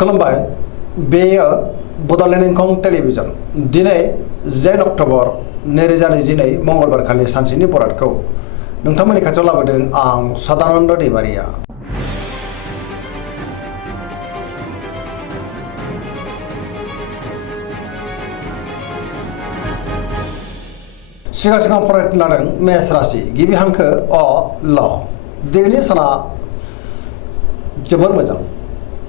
खुलुमबाय बेयो बड'लेण्ड इंखं टेलिभिजन दिनै 10 अक्ट'बर 2022 मंगलबार खालि सानसेनि बरादखौ नोंथांमोननि खाथियाव लाबोदों आं सदानन्द दैमारिया। सिगां फरायनो लादों मेष राशि गिबि हांखो अ ल दिनैनि साना जोबोर मोजां।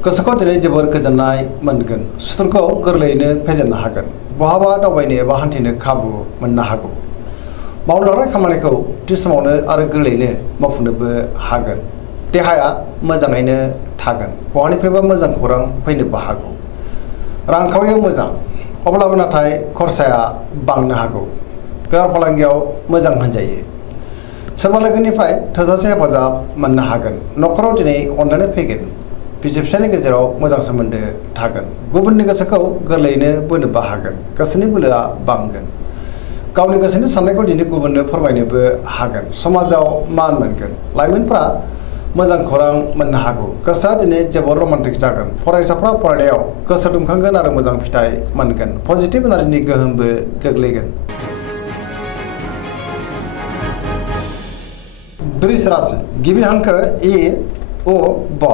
गोसोखौ दिनै जोबोर गोजोननाय मोनगोन। सुथुरखौ गोरलैयैनो फेजेननो हागोन। बहाबा दावबायनो एबा हान्थिनो खाबु मोननो हागौ। मावनो लानाय खामानिखौ थि समावनो आरो गोरलैयैनो मावफुंनोबो हागोन। देहाया मोजाङैनो थागोन। बहानिफ्रायबा मोजां खौरां फैनोबो हागौ। रांखावरियाव मोजां, अब्लाबो नाथाय खरसाया बांनो हागौ। बेफार फालांगियाव मोजां होनजायो। सोरबा लोगोनिफ्राय थोजासे हेफाजाब मोननो हागोन। न'खराव दिनै अनलायनाय फैगोन। बिसि-फिसायनि गेजेराव मोजां सोमोन्दो थागोन। गुबुननि गोसोखौ गोरलैयैनो बोनोबो हागोन। गोसोनि बोलोआ बांगोन। गावनि गोसोनि साननायखौ दिनै गुबुननो फोरमायनोबो हागोन। समाजाव मान मोनगोन। लाइमोनफ्रा मोजां खौरां मोननो हागौ। गोसोआ दिनै जोबोर रमान्टिक जागोन। फरायसाफ्रा फरायनायाव गोसो दुंखांगोन आरो मोजां फिथाइ मोनगोन। पजिटिभ एनार्जिनि गोहोमबो गोग्लैगोन। वृष राशि गिबि हांखो इ उ ब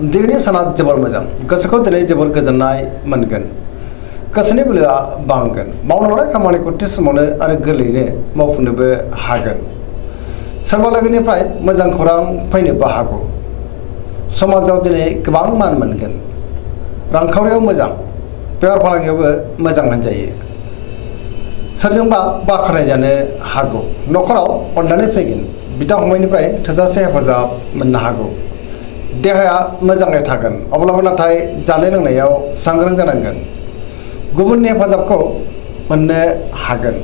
दिनैनि साना जोबोर मोजां। गोसोखौ दिनै जोबोर गोजोननाय मोनगोन। गोसोनि बोलोआ बांगोन। मावनो लानाय खामानिखौ थि समावनो आरो गोरलैयैनो मावफुंनोबो हागोन। सोरबा लोगोनिफ्राय मोजां खौरां फैनोबो हागौ। समाजाव दिनै गोबां मान मोनगोन। रांखावरियाव मोजां, बेफार फालांगियावबो मोजां होनजायो। सोरजोंबा बाख्नाय जानो हागौ। न'खराव अनलायनाय फैगोन। बिदा-फंबायनिफ्राय थोजासे हेफाजाब मोननो हागौ। देहाया मोजाङै थागोन। अब्लाबो नाथाय जानाय लोंनायाव सांग्रां जानांगोन। गुबुननि हेफाजाबखौ मोननो हागोन।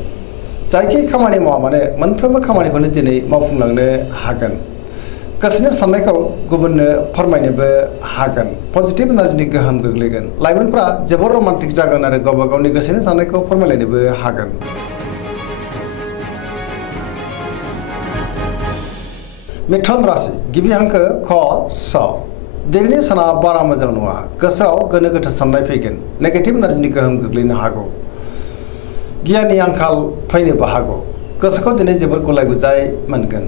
जायखि खामानि मावा मानो मोनफ्रोमबो खामानिखौनो दिनै मावफुंलांनो हागोन। गोसोनि साननायखौ गुबुननो फोरमायनोबो हागोन। पजिटिभ एनार्जिनि गोहोम गोग्लैगोन। लाइमोनफ्रा जोबोर रमान्टिक जागोन आरो गावबा गावनि गोसोनि साननायखौ फोरमायलायनोबो हागोन। मिथुन राशि गिबि हांखो ख स दिनैनि साना बारा मोजां नङा। गोसोआव गोनो गोथो साननाय फैगोन। नेगेटिभ एनार्जिनि गोहोम गोग्लैनो हागौ। गियाननि आंखाल फैनोबो हागौ। गोसोखौ दिनै जोबोर गुलाय-गुजाय मोनगोन।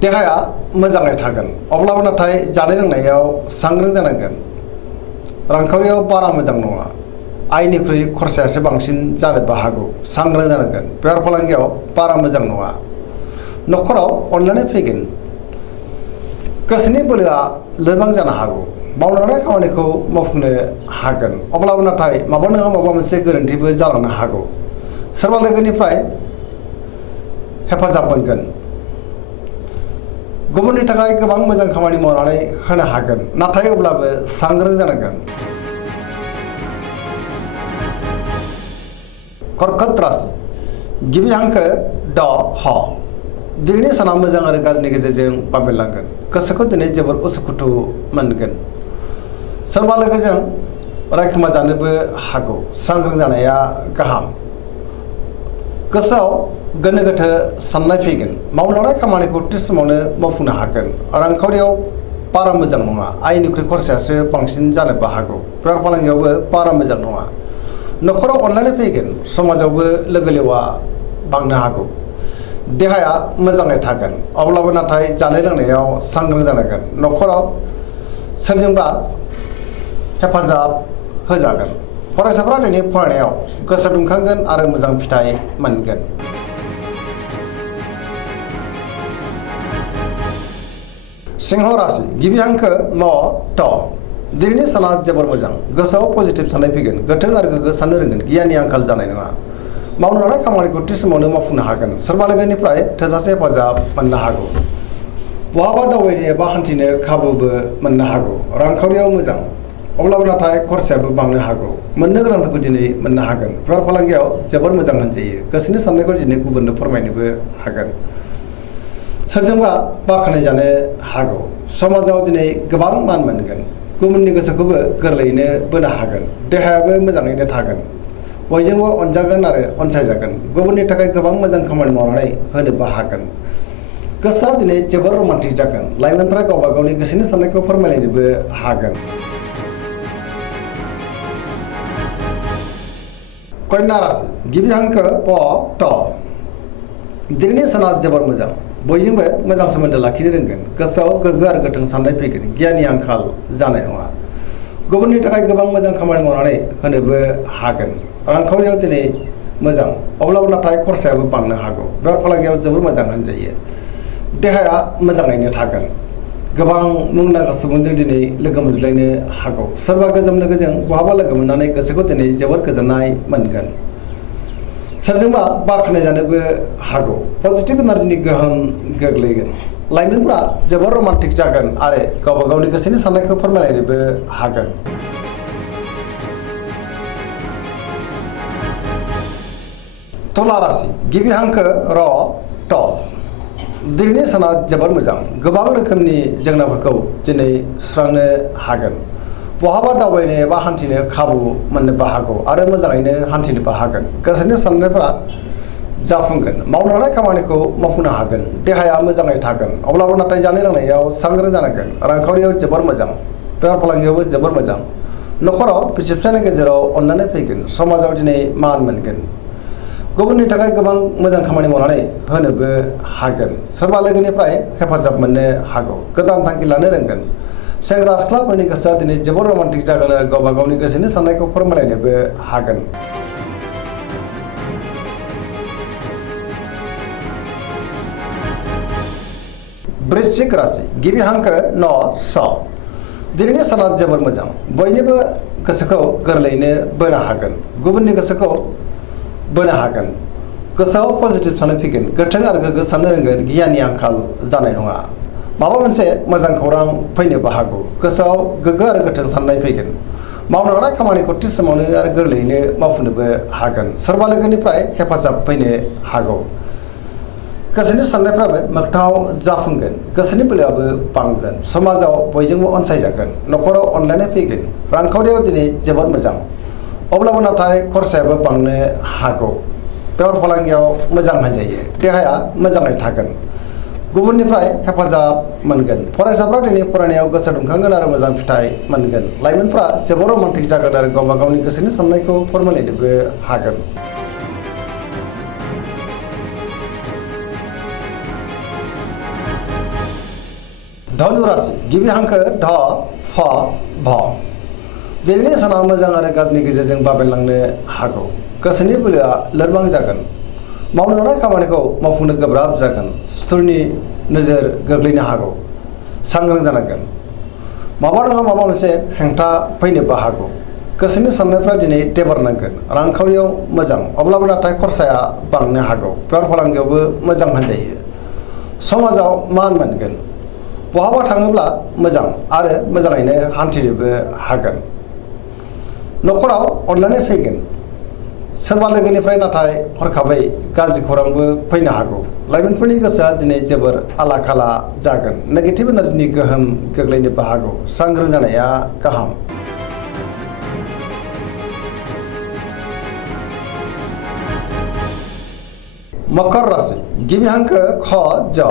देहाया मोजाङै थागोन। अब्लाबो नाथाय जानाय लोंनायाव सांग्रां जानांगोन। रांखावरियाव बारा मोजां नङा। आयनिख्रुइ खरसायासो बांसिन जानोबो हागौ। सांग्रां जानांगोन। बेफार फालांगियाव बारा मोजां नङा। न'खराव अनलायनाय फैगोन। गोसोनि बोलोआ लोरबां जानो हागौ। मावनो लानाय खामानिखौ मावफुंनो हागोन। अब्लाबो नाथाय माबा नङा माबा मोनसे गोरोन्थिबो जालांनो हागौ। सोरबा लोगोनिफ्राय हेफाजाब मोनगोन। गुबुननि थाखाय गोबां मोजां खामानि मावनानै होनो हागोन। नाथाय अब्लाबो सांग्रां जानांगोन। कर्कट राशि गिबि हांखो ड ह दिनैनि साना मोजां आरो गाज्रिनि गेजेरजों बाबेनलांगोन। गोसोखौ दिनै जोबोर उसुखुथु मोनगोन। सोरबा लोगोजों रायखोमा जानोबो हागौ। सांग्रां जानाया गाहाम। गोसोआव गोनो गोथो साननाय फैगोन। मावनो लानाय खामानिखौ थि समावनो मावफुंनो हागोन। रांखावरियाव बारा मोजां नङा। आयनिख्रुइ खरसायासो बांसिन जानोबो हागौ। बेफार फालांगियावबो बारा मोजां नङा। न'खराव अनलायनाय फैगोन। समाजावबो लोगो लेवा बांनो हागौ। देहाया मोजाङै थागोन। अब्लाबो नाथाय जानाय लोंनायाव सांग्रां जानांगोन। न'खराव सोरजोंबा हेफाजाब होजागोन। फरायसाफ्रा दिनै फरायनायाव गोसो दुंखांगोन आरो मोजां फिथाइ मोनगोन। सिंह राशि गिबि हांखो म ट दिनैनि साना जोबोर मोजां। गोसोआव पजिटिभ साननाय फैगोन। गोथों आरो गोग्गो साननो रोंगोन। गियाननि आंखाल जानाय नङा। मावनो लानाय खामानिखौ थि समावनो मावफुंनो हागोन। सोरबा लोगोनिफ्राय थोजासे हेफाजाब मोननो हागौ। बहाबा दावबायनो एबा हान्थिनो खाबुबो मोननो हागौ। रांखावरियाव मोजां, अब्लाबो नाथाय खरसायाबो बांनो हागौ। मोननो गोनांफोरखौ दिनै मोननो हागोन। बेफार फालांगियाव जोबोर मोजां होनजायो। गोसोनि साननायखौ दिनै गुबुननो फोरमायनोबो हागोन। सोरजोंबा बाख्नाय जानो हागौ। समाजाव दिनै गोबां मान मोनगोन। गुबुननि गोसोखौबो गोरलैयैनो बोनो हागोन। देहायाबो मोजाङैनो थागोन। बयजोंबो अनजागोन आरो अनसायजागोन। गुबुननि थाखाय गोबां मोजां खामानि मावनानै होनोबो हागोन। गोसोआ दिनै जोबोर रमान्टिक जागोन लाइमोनफ्रा गावबा गावनि गोसोनि साननायखौ फोरमायलायनोबो हागोन। कन्या राशि गिबि हांखो प ट दिनैनि साना जोबोर मोजां बयजोंबो मोजां सोमोन्दो लाखिनो रोंगोन गोसोआव गोग्गो आरो गोथों साननाय फैगोन गियाननि आंखाल जानाय नङा गुबुननि थाखाय गोबां मोजां खामानि मावनानै होनोबो हागोन रांखावरियाव दिनै मोजां अब्लाबो नाथाय खरसायाबो बांनो हागौ बेफार फालांगियाव जोबोर मोजां होनजायो देहाया मोजाङैनो थागोन गोबां मुंदांखा सुबुंजों दिनै लोगो मोनज्लायनो हागौ सोरबा गोजाम लोगोजों बहाबा लोगो मोननानै गोसोखौ दिनै जोबोर गोजोननाय मोनगोन सोरजोंबा बाख्नाय जानोबो हागौ पजिटिभ एनार्जिनि गोहोम गोग्लैगोन लाइमोनफ्रा जोबोर रमान्टिक जागोन आरो गावबा गावनि गोसोनि साननायखौ फोरमायलायनोबो हागोन। तुला राशि गिबि हांखो र ट दिनैनि साना जोबोर मोजां गोबां रोखोमनि जेंनाफोरखौ दिनै सुस्रांनो हागोन बहाबा दावबायनो एबा हान्थिनो खाबु मोननोबो हागौ आरो मोजाङैनो हान्थिनोबो हागोन गोसोनि साननायफ्रा जाफुंगोन मावनो हानाय खामानिखौ मावफुंनो हागोन देहाया मोजाङै थागोन अब्लाबो नाथाय जानाय लोंनायाव सांग्रां जानांगोन रांखावरियाव जोबोर मोजां बेफार फालांगियावबो जोबोर मोजां न'खराव बिसि फिसायनि गेजेराव अननानै फैगोन समाजाव दिनै मान मोनगोन गुबुननि थाखाय गोबां मोजां खामानि मावनानै होनोबो हागोन सोरबा लोगोनिफ्राय हेफाजाब मोननो हागौ गोदान थांखि लानो रोंगोन सेंग्रा सिख्लाफोरनि गोसोआ दिनै जोबोर रमान्टिक जागोन आरो गावबा गावनि गोसोनि साननायखौ फोरमायलायनोबो हागोन। वृश्चिक राशि गिबि हांखो न स दिनैनि साना जोबोर मोजां बयनिबो गोसोखौ गोरलैयैनो बोनो हागोन गुबुननि गोसोखौ बोनो हागोन गोसोआव पजिटिभ साननाय फैगोन गोथों आरो गोग्गो साननो रोंगोन गियाननि आंखाल जानाय नङा माबा मोनसे मोजां खौरां फैनोबो हागौ गोसोआव गोग्गो आरो गोथों साननाय फैगोन मावनो हानाय खामानिखौ थि समावनो आरो गोरलैयैनो मावफुंनोबो हागोन सोरबा लोगोनिफ्राय हेफाजाब फैनो हागौ गोसोनि साननायफ्राबो मोगथाङाव जाफुंगोन गोसोनि बोलोआबो बांगोन समाजाव बयजोंबो अनसायजागोन न'खराव अनलायनाय फैगोन रांखावरियाव दिनै जोबोर मोजां अब्लाबो नाथाय खरसायाबो बांनो हागौ बेफार फालांगियाव मोजां होनजायो देहाया मोजाङै थागोन गुबुननिफ्राय हेफाजाब मोनगोन फरायसाफ्रा दिनै फरायनायाव गोसो दुंखांगोन आरो मोजां फिथाइ मोनगोन लाइमोनफ्रा जोबोर रमान्टिक जागोन आरो गावबा गावनि गोसोनि साननायखौ फोरमायलायनोबो हागोन। धनु राशि गिबि हांखो ध फ भ दिनैनि साना मोजां आरो गाज्रिनि गेजेरजों बाबेनलांनो हागौ गोसोनि बोलोआ लोरबां जागोन मावनो हानाय खामानिखौ मावफुंनो गोब्राब जागोन सुथुरनि नोजोर गोग्लैनो हागौ सांग्रां जानांगोन माबा नङा माबा मोनसे हेंथा फैनोबो हागौ गोसोनि साननायफ्रा दिनै देबारनांगोन रांखावरियाव मोजां अब्लाबो नाथाय खरसाया बांनो हागौ बेफार फालांगियावबो मोजां होनजायो समाजाव मान मोनगोन बहाबा थाङोब्ला मोजां आरो मोजाङैनो हान्थिनोबो हागोन न'खराव अनलायनाय फैगोन सोरबा लोगोनिफ्राय नाथाय हरखाबै गाज्रि खौरांबो फैनो हागौ लाइमोनफोरनि गोसोआ दिनै जोबोर आला खाला जागोन नेगेटिभ एनार्जिनि गोहोम गोग्लैनोबो हागौ सांग्रां जानाया गाहाम। मकर राशि गिबि हांखो ख ज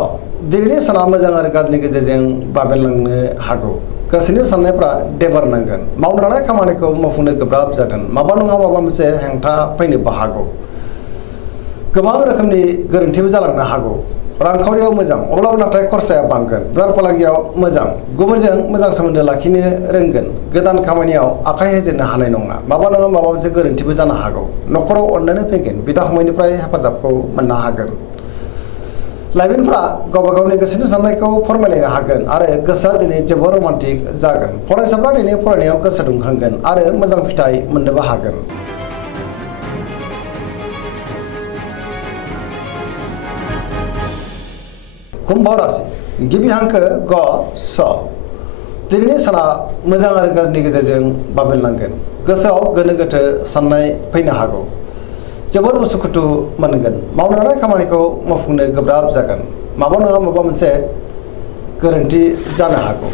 दिनैनि साना मोजां आरो गाज्रिनि गेजेरजों बाबेनलांनो हागौ गोसोनि साननायफ्रा देबारनांगोन मावनो हानाय खामानिखौ मावफुंनो गोब्राब जागोन माबा नङा माबा मोनसे हेंथा फैनोबो हागौ गोबां रोखोमनि गोरोन्थिबो जालांनो हागौ रांखावरियाव मोजां अब्लाबो नाथाय खरसाया बांगोन बेफार फालांगियाव मोजां गुबुनजों मोजां सोमोन्दो लाखिनो रोंगोन गोदान खामानियाव आखाइ होजेननो हानाय नङा माबा नङा माबा मोनसे गोरोन्थिबो जानो हागौ न'खराव अननानै फैगोन बिदा फंबायनिफ्राय हेफाजाबखौ मोननो हागोन लाइमोनफ्रा गावबा गावनि गोसोनि साननायखौ फोरमायलायनो हागोन आरो गोसोआ दिनै जोबोर रमान्टिक जागोन फरायसाफ्रा दिनै फरायनायाव गोसो दुंखांगोन आरो मोजां फिथाइ मोननोबो हागोन। कुम्भ राशि गिबि हांखो ग स दिनैनि साना मोजां आरो गाज्रिनि गेजेरजों बाबेनलांगोन गोसोआव गोनो गोथो साननाय फैनो हागौ जोबोर उसुखुथु मोनगोन मावनो हानाय खामानिखौ मावफुंनो गोब्राब जागोन माबा नङा माबा मोनसे गोरोन्थि जानो हागौ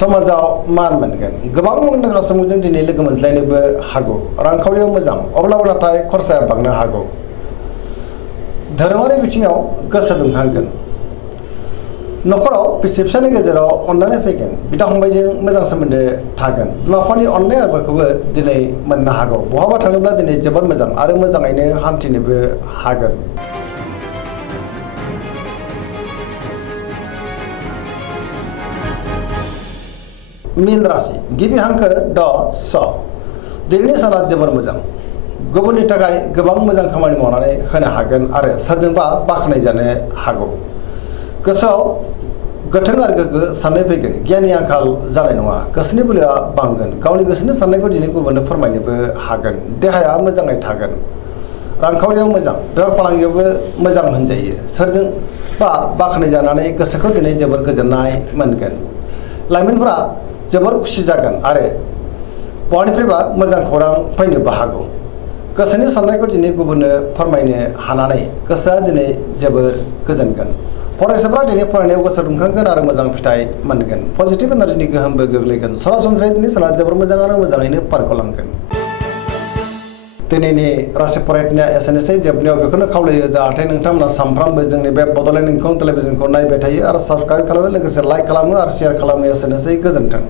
समाजाव मान मोनगोन गोबां मुंदांखा सुबुंजों दिनै लोगो मोनज्लायनोबो हागौ रांखावरियाव मोजां अब्लाबो नाथाय खरसाया बांनो हागौ धोरोमारि बिथिङाव गोसो दुंखांगोन न'खराव बिसि फिसानि गेजेराव अनलायनाय फैगोन बिदा फंबायजों मोजां सोमोन्दो थागोन बिमा बिफानि अननाय आदरखौबो दिनै मोननो हागौ बहाबा थाङोब्ला दिनै जोबोद मोजां आरो मोजाङैनो हान्थिनोबो हागोन। मीन राशि गिबि हांखो ड स दिनैनि साना जोबोर मोजां गुबुननि थाखाय गोबां मोजां खामानि मावनानै होनो हागोन आरो सोरजोंबा बाख्नाय जानो हागौ। गोसोआव गोथों आरो गोग्गो साननाय फैगोन गियाननि आंखाल जानाय नङा गोसोनि बोलोआ बांगोन गावनि गोसोनि साननायखौ दिनै गुबुननो फोरमायनोबो हागोन देहाया मोजाङै थागोन रांखावरियाव मोजां बेफार फालांगियावबो मोजां होनजायो सोरजोंबा बाख्नाय जानानै गोसोखौ दिनै जोबोर गोजोननाय मोनगोन। लाइमोनफोरा जोबोर खुसि जागोन आरो बहानिफ्रायबा मोजां खौरां फैनोबो हागौ। गोसोनि साननायखौ दिनै गुबुननो फोरमायनो हानानै गोसोआ दिनै जोबोर गोजोनगोन। फरायसाफ्रा दिनै फरायनायाव गोसो दुंखांगोन आरो मोजां फिथाइ मोनगोन पजिटिभ एनार्जिनि गोहोमबो गोग्लैगोन सरासनस्रायै दिनै साना जोबोर मोजां आरो मोजाङैनो बारग'लांगोन। दिनैनि राशि फरायनाया एसेनोसै जोबनायाव बेखौनो खावलायो जाहाथे नोंथांमोना सानफ्रामबो जोंनि बे बड'लेण्ड इंखं टेलिभिजनखौ नायबाय थायो आरो साबस्क्राइब खालामो लोगोसे लाइक खालामो आरो शेयार खालामो एसेनोसै गोजोन्थों।